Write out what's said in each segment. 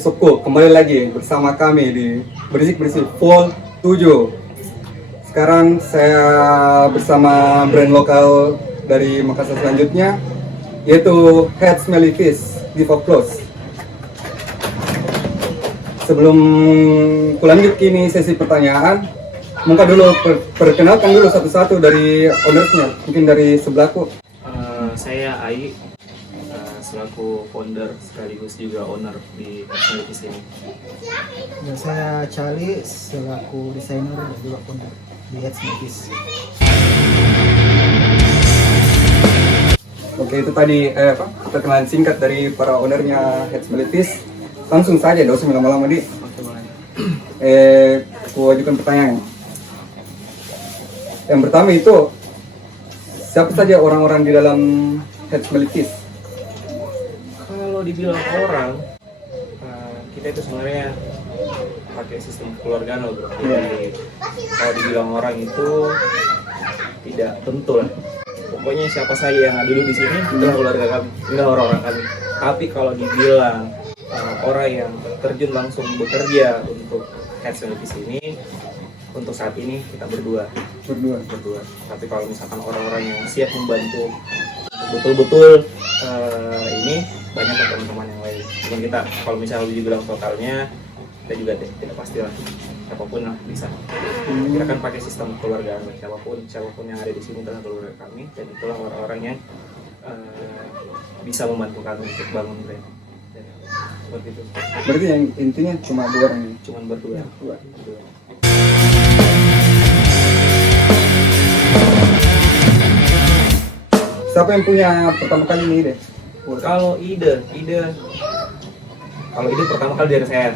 episode kembali lagi bersama kami di Berisik-Berisik Vol 7. Sekarang saya bersama brand lokal dari Makassar selanjutnya, yaitu Head Smelly Fish di Close. Sebelum kulanjut kini sesi pertanyaan, muka dulu perkenalkan dulu satu-satu dari ownersnya, mungkin dari sebelahku. Saya Ai, selaku founder sekaligus juga owner di Head Smelly ini. Dan saya Charlie, selaku desainer dan juga founder di Head Smelly. Oke, itu tadi perkenalan singkat dari para ownernya Head Smelly. Langsung saja, dosa lama-lama di. Aku ajukan pertanyaan. Yang pertama itu, siapa saja orang-orang di dalam Head Smelly? Kalau dibilang orang, kita itu sebenarnya pakai sistem kekeluargaan loh bro. Jadi kalau dibilang orang itu tidak tentu lah. Pokoknya siapa saja yang ada dulu di sini itulah keluarga kami, itulah orang-orang kami. Tapi kalau dibilang orang yang terjun langsung bekerja untuk Head Smelly ini, untuk saat ini kita berdua. Tapi kalau misalkan orang-orang yang siap membantu betul-betul ini banyak teman-teman yang lain. Cuman kita kalau misalnya dibilang totalnya kita juga tidak pasti lah. Siapapun lah bisa. Kita kan pakai sistem keluargaan. Siapapun yang ada di sini adalah keluarga kami, dan itulah orang-orang yang bisa membantu kami untuk bangun brand. Seperti itu. Berarti yang intinya cuma dua orang ini? Cuman berdua. Siapa yang punya pertama kali ini ide? Kalau ide pertama kali dari saya.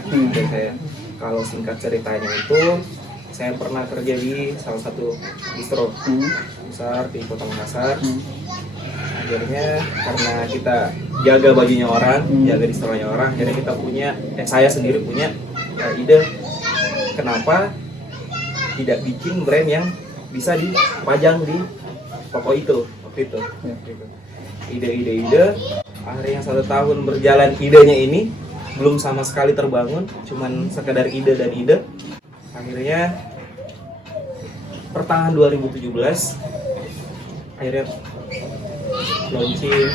Kalau singkat ceritanya itu, saya pernah kerja di salah satu distro besar di Kota Makassar. Akhirnya karena kita jaga bajunya orang, jaga distronya orang, akhirnya kita punya, saya sendiri punya ide, kenapa tidak bikin brand yang bisa dipajang di toko itu waktu itu. Ide. Akhirnya 1 tahun berjalan idenya ini belum sama sekali terbangun, cuman sekedar ide dan ide. Akhirnya pertengahan 2017 akhirnya launching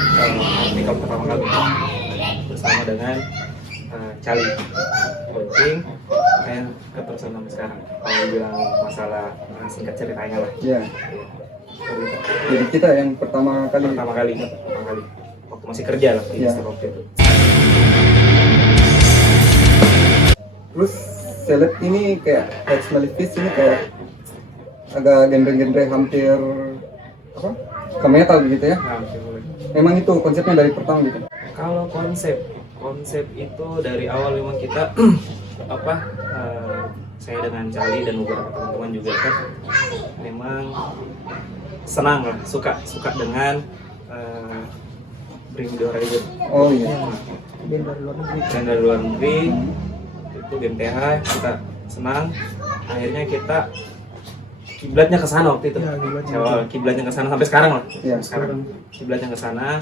artikel pertama kali bersama dengan Charlie. Launching kayak keterusan sampai sekarang. Kalau bilang masalah singkat ceritanya lah. Iya. Jadi kita yang pertama kali waktu masih kerja lah di distro itu. Terus seleb ini kayak Head Smelly Fish ini kayak agak genre-genre hampir ke metal gitu ya. Memang itu konsepnya dari pertama gitu. Kalau konsep itu dari awal memang kita saya dengan Charlie dan beberapa teman-teman juga kan memang senang lah, suka dengan Bring the Horizon. Oh iya. Band dari luar negeri. Itu BMTH, kita senang. Akhirnya kita kiblatnya ke sana waktu itu. Kiblatnya ke sana sampai sekarang lah. Iya. Sekarang kiblatnya ke sana.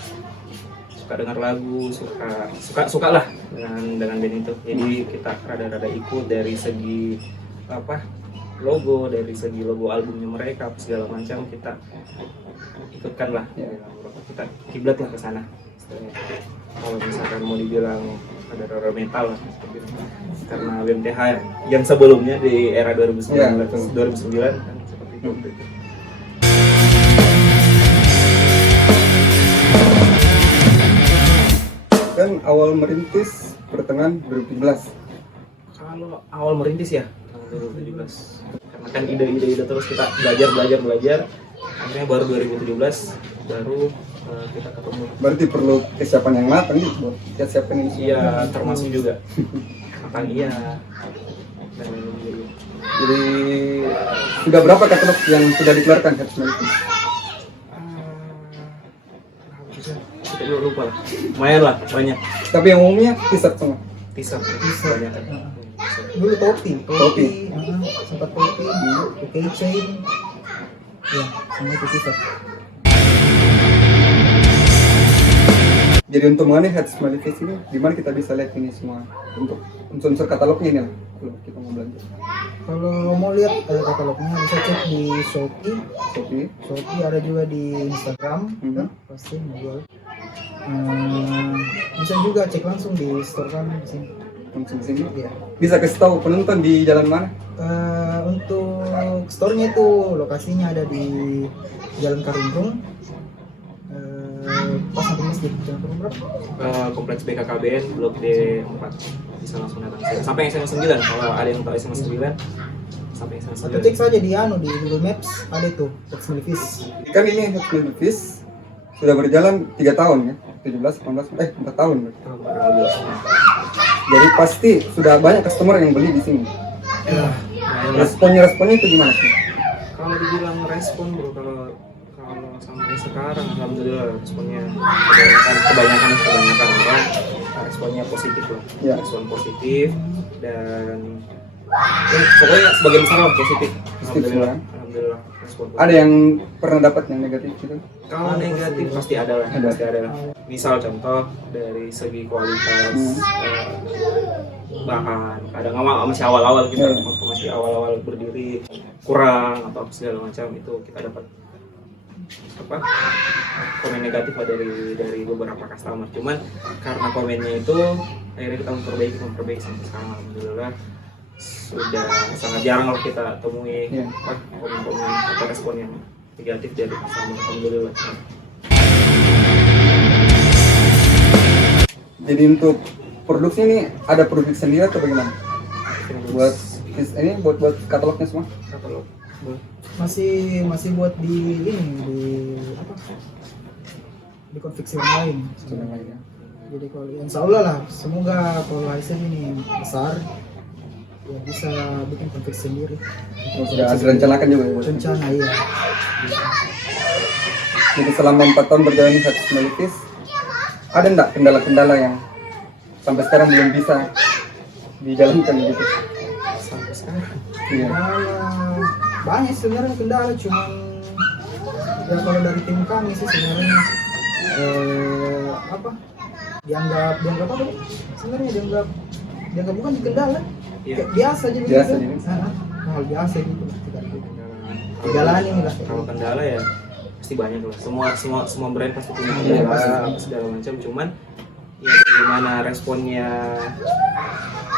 Suka dengar lagu, suka lah dengan band itu. Jadi kita rada-rada ikut dari segi logo, dari segi logo albumnya mereka, segala macam kita ikutkan lah. Kita kiblat lah ke sana. Kalau misalkan mau dibilang ada rada metal lah, karena BMTH yang sebelumnya di era 2009 kan seperti itu. Kan awal merintis pertengahan 2017. Kalau awal merintis ya tahun 2017, karena kan ide terus kita belajar, akhirnya baru 2017 baru kita ketemu. Berarti perlu kesiapan yang matang nih buat siapkan ini. Iya, termasuk juga makan iya. Dan Jadi sudah berapa katalog yang sudah dikeluarkan Head Smelly? kita juga lupa lah. Lumayan lah, banyak. Tapi yang umumnya t-shirt semua. T-shirt banyak kan. dulu topi, Topi. sempat topi dulu, keychain, ya semua itu t-shirt. Jadi untuk mengenai Head Smiley Face ini, di mana kita bisa lihat ini semua untuk unsur-unsur katalognya ini lah. Kalau kita mau belanja. Kalau mau lihat katalognya bisa cek di Shopee. Shopee. Ada juga di Instagram, kan? Pasti menjual. Bisa juga cek langsung di store kami di sini. Langsung sini. Iya. Bisa kasih tahu penonton di jalan mana? Untuk store-nya itu lokasinya ada di Jalan Karunggung. Pas nanti masjid Jalan Karunggung berapa? Kompleks BKKBN Blok D4, bisa langsung datang sini. Sampai yang SMA 9, kalau ada yang tahu SMA 9 sampai SMA Atau 9. cek saja di di Google Maps, ada itu Head Smiley Face. Kan ini Head Smiley Face sudah berjalan 3 tahun ya, 4 tahun. Jadi pasti sudah banyak customer yang beli di sini. Responnya itu gimana sih? Kalau dibilang respon bro, kalau sampai sekarang alhamdulillah responnya kebanyakan orang responnya positif lah. Ya. Respon positif dan pokoknya sebagian besar lah positif. semua. Alhamdulillah respon positif. Ada yang pernah dapat yang negatif gitu? Kalau negatif pasti ada lah, pasti ada lah. Misal contoh dari segi kualitas bahan, kadang masih awal-awal kita masih awal-awal berdiri kurang atau segala macam, itu kita dapat komen negatif lah dari beberapa customer. Cuman karena komennya itu akhirnya kita memperbaiki sampai sekarang alhamdulillah sudah sangat jarang lah kita temui komen-komen atau respon yang negatif dari customer alhamdulillah. Jadi untuk produksi ini ada produksi sendiri atau bagaimana? Buat ini buat katalognya semua? Katalog Masih buat di di konveksi yang lain. Jadi kalau insya Allah lah, semoga kalau hasilnya ini besar ya bisa bikin konveksi sendiri. Sudah direncanakan juga ya? Rencana iya. Jadi selama 4 tahun berjalan di Head Smiley Face, ada enggak kendala-kendala yang sampai sekarang belum bisa dijalankan gitu? sampai sekarang. Iya. Banyak sebenarnya kendala, cuman ya kalau dari tim kami sih sebenarnya dianggap apa tuh? Sebenarnya dianggap bukan kendala. Iya. Kayak biasa aja begitu. Biasa jadi. Hal biasa gitu. Dijalani lah. Kalau kendala ya pasti banyak lah. Semua brand pasti punya Iya, kendala pasti. segala macam. Cuman ya bagaimana responnya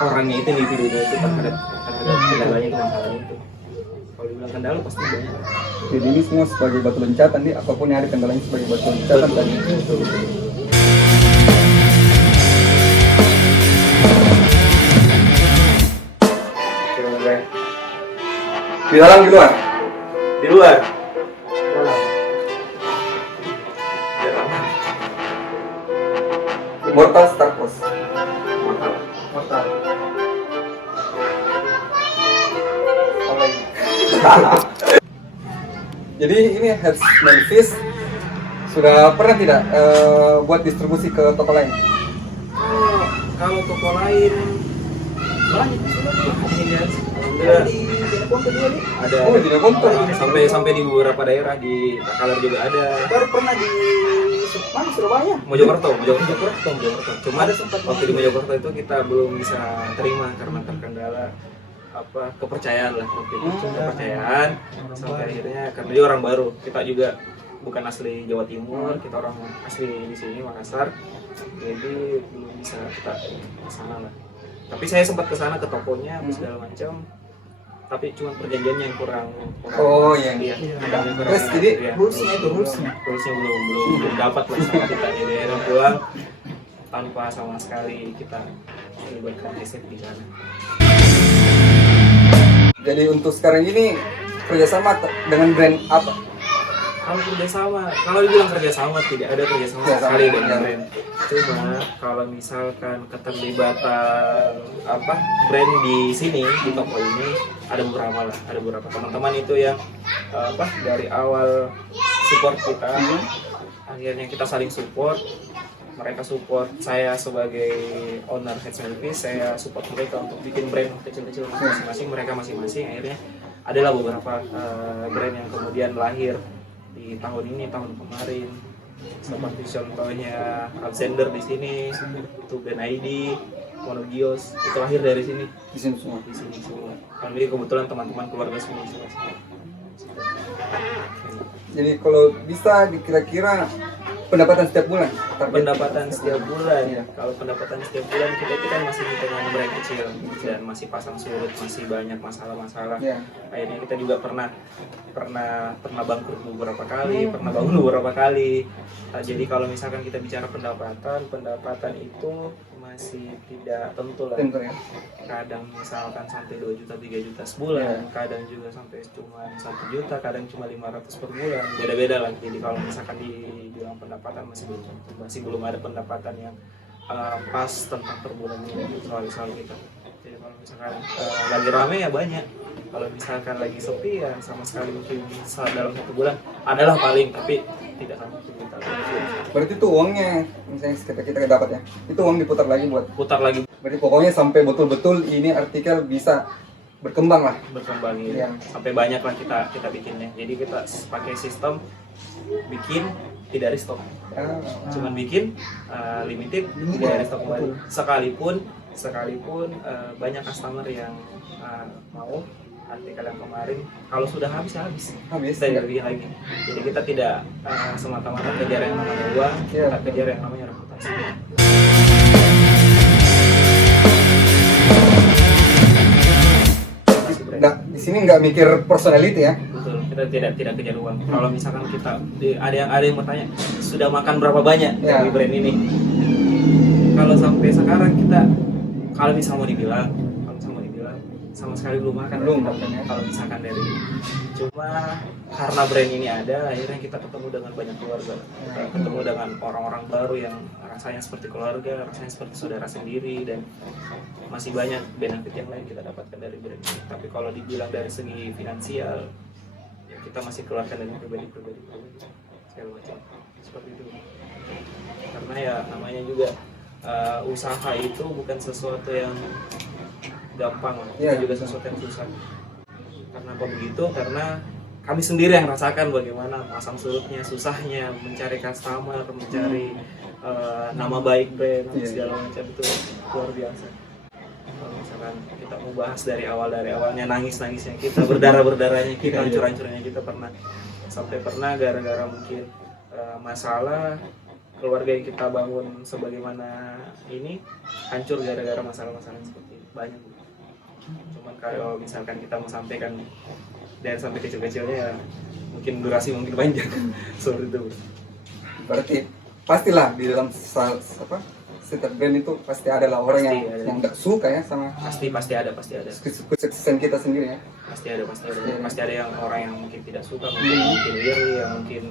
orangnya itu, individunya itu terhadap kendalanya itu, masalahnya itu. Kalau dibilang kendala pasti banyak. Jadi ini semua sebagai batu loncatan nih, apapun yang ada kendalanya sebagai batu loncatan tadi. Di dalam di luar. Di luar. Immortal Star Wars. Mortal. Jadi ini Head Smiley Face sudah pernah tidak buat distribusi ke toko lain? Kalau toko lain Banyak sudah. ya, Ada di Ponto juga nih. ada Oh, di Ponto. sampai di beberapa daerah di Takalar juga ada. Baru pernah di mana Surabaya. Mojokerto. Cuma Ada sempat waktu di Mojokerto itu kita belum bisa terima karena terkendala kepercayaan lah waktu itu. Kepercayaan sampai akhirnya karena dia orang baru, kita juga bukan asli Jawa Timur, kita orang asli di sini Makassar, jadi belum bisa kita ke sana lah. Tapi saya sempat ke sana ke tokonya segala macam, tapi cuma perjanjiannya yang kurang. Oh, iya. Terus jadi Rulesnya belum dapat lah sama kita, jadi akhirnya pulang tanpa sama sekali kita melibatkan riset di sana. Jadi untuk sekarang ini kerjasama dengan brand apa? Kalau dibilang kerjasama, tidak ada kerjasama sekali dengan Ya. brand. Cuma kalau misalkan keterlibatan brand di sini di toko ini ada beberapa teman-teman itu yang dari awal support kita, akhirnya kita saling support. Mereka support saya sebagai owner Head Smiley Face, saya support mereka untuk bikin brand kecil-kecil masing-masing, mereka masing-masing. Akhirnya adalah beberapa brand yang kemudian lahir di tahun ini, tahun kemarin, seperti contohnya Absender di sini, itu Band ID, Monogios, itu lahir dari sini. Di sini semua. Di sini semua. Kami kebetulan teman-teman keluarga semua di sini. Jadi kalau bisa kira-kira pendapatan setiap bulan. Pendapatan setiap bulan. Iya. Kalau pendapatan setiap bulan kita itu kan masih hitungan brand kecil dan masih pasang surut, masih banyak masalah-masalah. Iya. Akhirnya kita juga pernah bangkrut beberapa kali, pernah bangun beberapa kali. Jadi kalau misalkan kita bicara pendapatan itu masih tidak tentu lah. Tentu ya. Kadang misalkan sampai 2 juta, 3 juta sebulan, kadang juga sampai cuma 1 juta, kadang cuma 500 per bulan. Beda-beda lah. Jadi kalau misalkan dibilang pendapatan masih belum ada pendapatan yang pas tentang per bulan ini soal kita. Jadi kalau misalkan lagi rame ya banyak. Kalau misalkan lagi sepi ya sama sekali mungkin dalam 1 bulan adalah paling, tapi tidak sampai 1 juta. Berarti itu uangnya, misalnya kita dapat ya, itu uang diputar lagi buat. Putar lagi Berarti pokoknya sampai betul-betul ini artikel bisa berkembang lah. berkembang ini Iya. sampai banyak lah kita bikinnya. Jadi kita pakai sistem bikin tidak restock. Cuman bikin limited tidak restock kembali. Sekalipun banyak customer yang mau artikel yang kemarin kalau sudah habis ya habis kita tidak bikin lagi. Jadi kita tidak semata-mata kejar yang namanya uang, kita kejar yang namanya reputasi. Nah, di sini nggak mikir personality ya. Betul, kita tidak kejar uang. Kalau misalkan kita ada yang bertanya sudah makan berapa banyak Ya. dari brand ini. Kalau sampai sekarang kita kalau misalnya mau dibilang sama sekali belum makan. Belum makan ya. Kalau misalkan dari cuma karena brand ini ada, akhirnya kita ketemu dengan banyak keluarga. Kita ketemu dengan orang-orang baru yang rasanya seperti keluarga, rasanya seperti saudara sendiri, dan masih banyak benefit yang lain kita dapatkan dari brand ini. Tapi kalau dibilang dari segi finansial, ya kita masih keluarkan dari pribadi segala macam seperti itu. Karena ya namanya juga usaha itu bukan sesuatu yang gampang, Iya. juga sesuatu yang susah. Kenapa begitu? Karena kami sendiri yang rasakan bagaimana pasang surutnya, susahnya mencari customer, mencari nama baik brand, segala macam itu luar biasa. Kalau misalkan kita mau bahas dari awalnya nangis-nangisnya kita, berdarah-berdarahnya kita, hancur-hancurnya kita sampai pernah gara-gara mungkin masalah keluarga yang kita bangun sebagaimana ini hancur gara-gara masalah-masalah seperti ini. Banyak. Cuman kalau misalkan kita mau sampaikan dari sampai kecil-kecilnya ya mungkin durasi mungkin panjang. Sorry itu. Berarti pastilah di dalam setiap brand itu pasti ada lah orang yang nggak suka ya sama Pasti ada. kesuksesan kita sendiri ya. Pasti ada yang orang yang mungkin tidak suka, mungkin iri, yang mungkin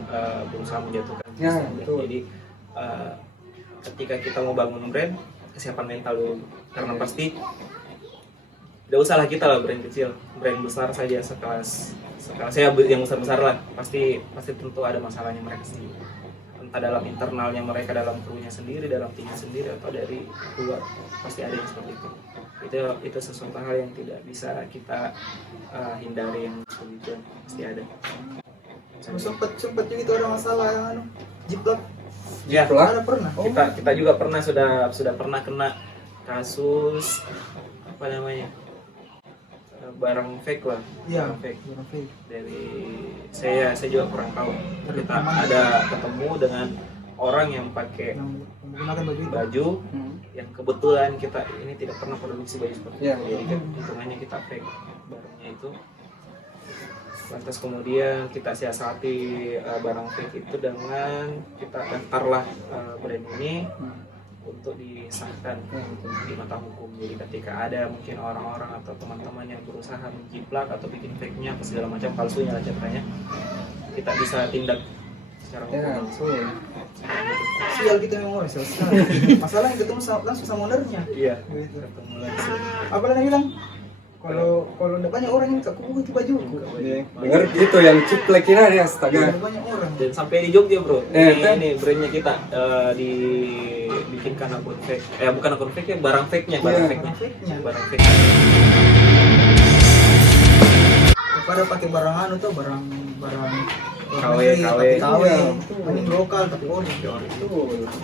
berusaha menjatuhkan. Ya, betul. Jadi ketika kita mau bangun brand, kesiapan mental dulu. Karena pasti tidak usahlah kita lah brand kecil, brand besar saja sekelas saya yang besar lah, pasti tentu ada masalahnya mereka sendiri. Entah dalam internalnya mereka, dalam krunya sendiri, dalam timnya sendiri, atau dari luar, pasti ada yang seperti itu. Itu sesuatu hal yang tidak bisa kita hindari, yang begitu pasti ada. Sempet juga ada masalah yang jiplak. Ya, Ada pernah. kita juga sudah pernah kena kasus apa namanya, barang fake lah. Iya. Barang fake. Barang fake. Dari saya juga kurang tahu. Kita ada ketemu dengan orang yang pakai Yang menggunakan baju itu. baju yang kebetulan kita ini tidak pernah produksi baju seperti Iya. itu. Jadi kan hitungannya kita fake barangnya itu. Lantas kemudian kita siasati barang fake itu dengan kita daftarlah brand ini untuk disahkan di mata hukum. Jadi ketika ada mungkin orang-orang atau teman-teman yang berusaha menjiplak atau bikin fake-nya atau segala macam palsunya lah ceritanya, kita bisa tindak secara hukum Ya, langsung. Sial kita memang selesai. Masalahnya ketemu langsung sama ownernya. Iya, Gitu. ketemu langsung. Apa yang bilang? Kalau udah banyak orang ini aku itu baju. Dengar itu yang ciplek ini ya, astaga. Udah banyak orang. Dan sampai di Jogja bro, Kan? ini brandnya kita dibikinkan akun fake, bukan akun fake ya, barang fake-nya, Barang fake-nya. barang fake. Daripada pakai barang tuh barang KW, KW, Iya. mending lokal tapi ori.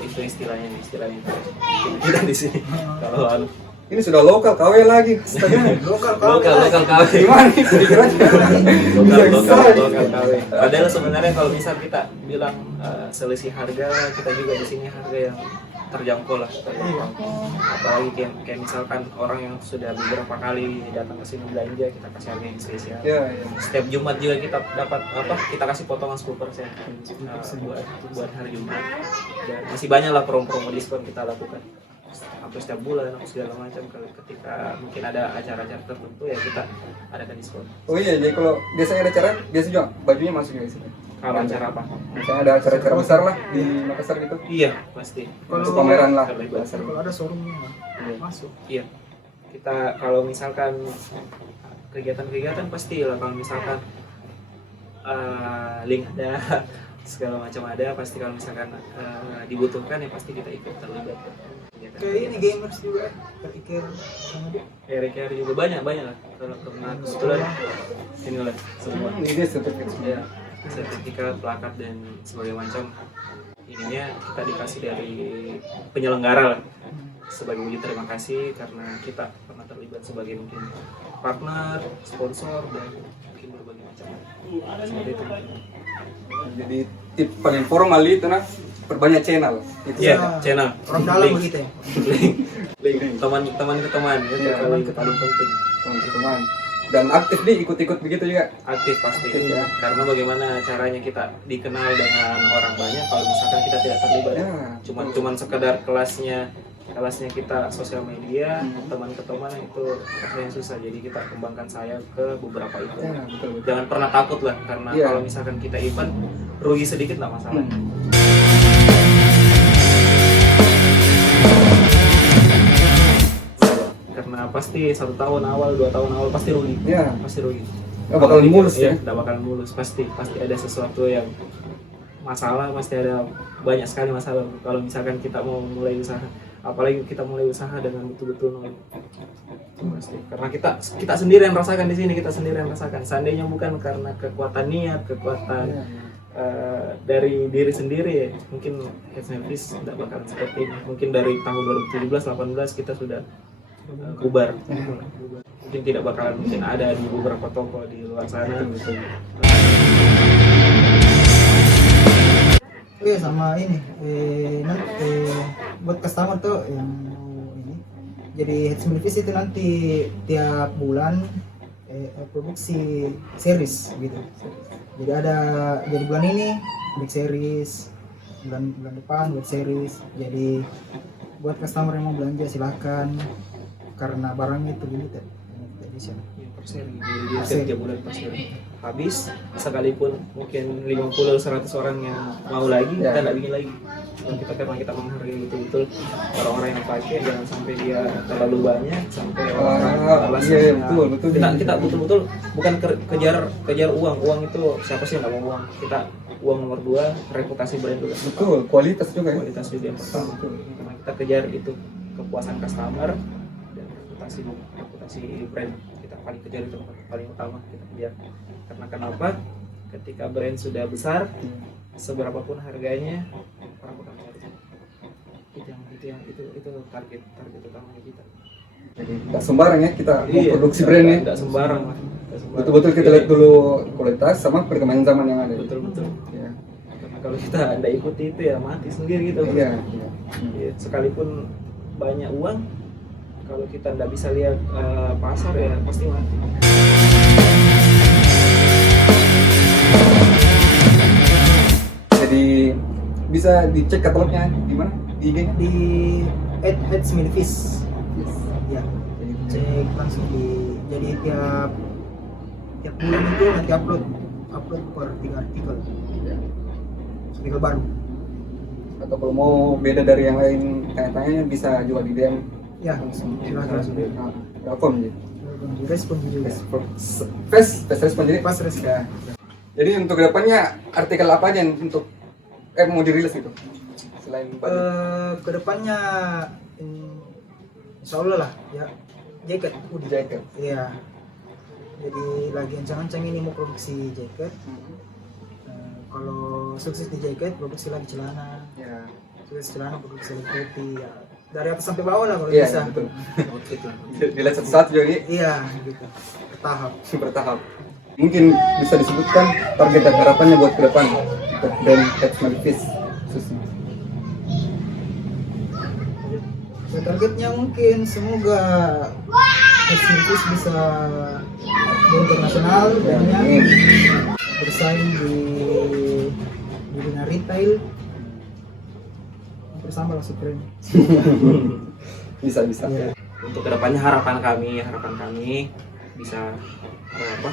itu istilahnya tidak di sini. Kalau anu Ini sudah lokal KW lagi. Astaga. Lokal KW. lokal KW. Gimana nih pikirannya? Lokal KW. Padahal sebenarnya kalau misal kita bilang selisih harga, kita juga di sini harga yang terjangkau lah. Apalagi kayak misalkan orang yang sudah beberapa kali datang ke sini belanja, kita kasih harga yang spesial. Ya, ya. Setiap Jumat juga kita dapat kita kasih potongan 10% buat hari Jumat. Dan masih banyak lah promo-promo diskon kita lakukan. Hampir setiap bulan atau segala macam, ketika mungkin ada acara-acara tertentu ya kita adakan diskon. Oh iya, jadi kalau biasanya ada acara, biasa juga bajunya masuk ya sini. Kalau acara apa? Misalnya ada acara-acara besar lah di Makassar gitu. Iya pasti. Untuk pameran lah. Kalau ada showroomnya masuk. Iya. Kita kalau misalkan kegiatan-kegiatan pasti lah, kalau misalkan link ada segala macam ada, pasti kalau misalkan dibutuhkan ya pasti kita ikut terlibat. Kayak ini gamers juga terpikir sama dia. Eric juga banyak lah. Kalau kebetulan ini lah semua. Ini dia sertifikat. Ya, sertifikat, plakat dan sebagainya macam. Ininya kita dikasih dari penyelenggara lah, sebagai wujud terima kasih karena kita pernah terlibat sebagai mungkin partner, sponsor dan mungkin berbagai macam. Seperti itu. Jadi tip paling formal itu nah perbanyak channel. Itu Iya, Nah, channel. Orang dalam Link. begitu ya. Link. Teman ke teman itu Iya, paling penting. teman-teman. Dan aktif nih ikut-ikut begitu juga. Aktif pasti. Aktif, ya. Karena bagaimana caranya kita dikenal dengan orang banyak kalau misalkan kita tidak terlibat. Ya, Cuman sekedar kelasnya kita sosial media, teman ke teman itu rasanya susah. Jadi kita kembangkan sayap ke beberapa event. ya betul. Jangan pernah takut lah, karena Iya. kalau misalkan kita event rugi sedikit nggak masalah. Karena pasti 1 tahun awal, 2 tahun awal pasti rugi. Ya. Pasti rugi. Nggak bakalan mulus ya. Nggak bakalan mulus, pasti ada sesuatu yang masalah, pasti ada banyak sekali masalah kalau misalkan kita mau mulai usaha, apalagi kita mulai usaha dengan betul-betul nol. Itu pasti. Karena kita sendiri yang rasakan di sini, kita sendiri yang rasakan. Seandainya bukan karena kekuatan niat, kekuatan dari diri sendiri, mungkin Head Service tidak bakalan seperti ini. Mungkin dari tahun 2017-18 kita sudah bubar. Mungkin tidak bakalan mungkin ada di beberapa toko di luar sana. Iya sama ini nanti buat customer tuh yang mau ini jadi head service itu nanti tiap bulan produksi series gitu. Jadi bulan ini big series, bulan depan big series. Jadi buat customer yang mau belanja silakan karena barangnya itu limited edition. Per seri, jadi tiap bulan per seri. Habis sekalipun mungkin 50-100 orang yang mau lagi, kita nggak bikin lagi. Dan karena kita menghargai betul-betul orang-orang yang pakai, jangan sampai dia terlalu banyak sampai orang betul. kita betul-betul bukan kejar uang itu siapa sih nggak mau uang. Kita uang nomor 2, reputasi brand juga. Betul, kualitas juga ya. Kualitas juga yang pertama. Karena kita kejar itu kepuasan customer dan reputasi brand, kita paling kejar itu paling utama kita kejar. Karena kenapa? Ketika brand sudah besar, seberapapun harganya orang bakal cari. Itu target utamanya kita. Jadi nggak sembarang ya kita mau produksi brandnya. Nggak sembarang lah. Betul-betul kita lihat dulu kualitas sama perkembangan zaman yang ada. Betul. Ya. Karena kalau kita tidak ikuti itu ya mati sendiri gitu. Iya. Ya, sekalipun banyak uang, kalau kita tidak bisa lihat pasar ya pasti mati. Jadi bisa dicek katalognya di mana? Di IG? Di head service. Ya, cek langsung jadi tiap bulan itu nanti upload per 3 artikel baru. Atau kalau mau beda dari yang lain tanya-tanya bisa juga di DM. Ya, silakan. Welcome jadi. Respon juga. Fast respon jadi. Pas respon. Ya. Jadi untuk kedepannya artikel apa aja yang untuk mau dirilis gitu? Selain Kedepannya insya Allah lah ya jaket udah jaket. Iya. Jadi lagi ancang-ancang ini mau produksi jaket. kalau sukses di jaket produksi lagi celana, Ya. sukses celana produksi lagi topi ya. Dari atas sampai bawah lah kalau Iya, bisa. betul. Outfit lah. Dilihat satu-satu jadi Iya gitu. Bertahap. bertahap. Mungkin bisa disebutkan target dan harapannya buat ke depan untuk brand Heads Melipis khususnya. Ya, targetnya mungkin semoga Hercules bisa go internasional Ya, brandnya, amin. bersaing di dunia retail bersama lah Supreme. Bisa. Iya. Untuk kedepannya harapan kami bisa apa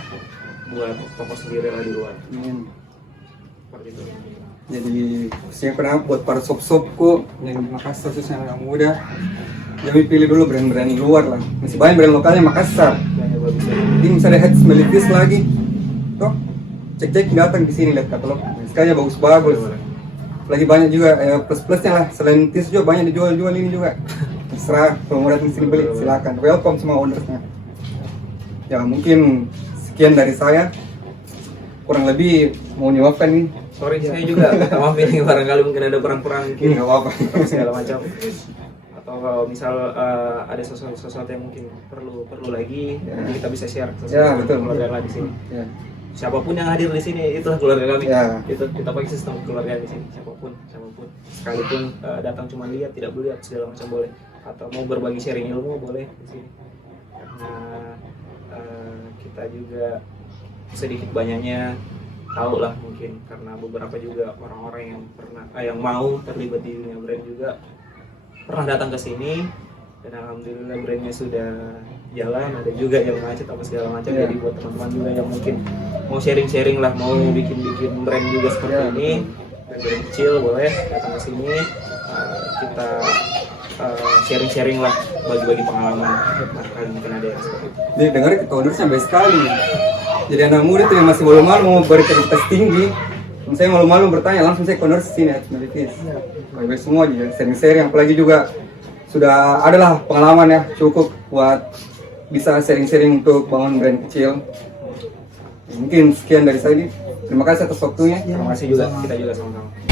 buat toko sendiri lah di luar Amin. seperti itu. Jadi khususnya kenapa buat para sob-sobku yang di Makassar khususnya anak muda, jangan pilih dulu brand-brand di luar lah. Masih banyak brand lokalnya Makassar. Banyak bagus ya. Jadi misalnya Heads Melipis lagi, toh cek datang di sini lihat katalog, sekalinya bagus-bagus. Lagi banyak juga plus-plusnya lah. Selain tis juga banyak dijual ini juga. Terserah kalau mau datang sini beli silakan. Welcome semua ownersnya. Ya mungkin sekian dari saya. Kurang lebih mau nyuapkan nih. Sorry saya juga maaf ini barangkali mungkin ada kurang-kurang Ini mungkin nggak apa-apa. segala macam. Atau kalau misal ada sesuatu yang mungkin perlu lagi, nanti kita bisa share Ya, betul. keluarga lah di sini. Ya. Siapapun yang hadir di sini itulah keluarga kami. Ya. Itu kita pakai sistem keluarga di sini. Siapapun. Sekalipun datang cuma lihat, tidak boleh lihat segala macam boleh. Atau mau berbagi sharing ilmu boleh di sini. Karena kita juga sedikit banyaknya tahu lah mungkin karena beberapa juga orang-orang yang yang mau terlibat di dunia brand juga pernah datang ke sini dan alhamdulillah brandnya sudah jalan, ada juga yang macet apa segala macam. Ya. Jadi buat teman-teman juga yang mungkin mau sharing-sharing lah, mau bikin brand juga seperti Ya, ini, brand kecil boleh datang ke sini. Kita sharing-sharing lah, bagi-bagi pengalaman. Barangkali mungkin ada yang seperti itu. Jadi dengar kita ownersnya baik sekali. Jadi anak muda tuh yang masih malu-malu mau berkualitas tinggi, saya malu-malu bertanya langsung saya owner sini Heads Melipis. Baik semua juga sharing-sharing, apalagi juga sudah adalah pengalaman ya cukup buat bisa sharing-sharing untuk bangun brand kecil. Mungkin sekian dari saya. Terima kasih atas waktunya. Terima kasih juga, kita juga sama-sama.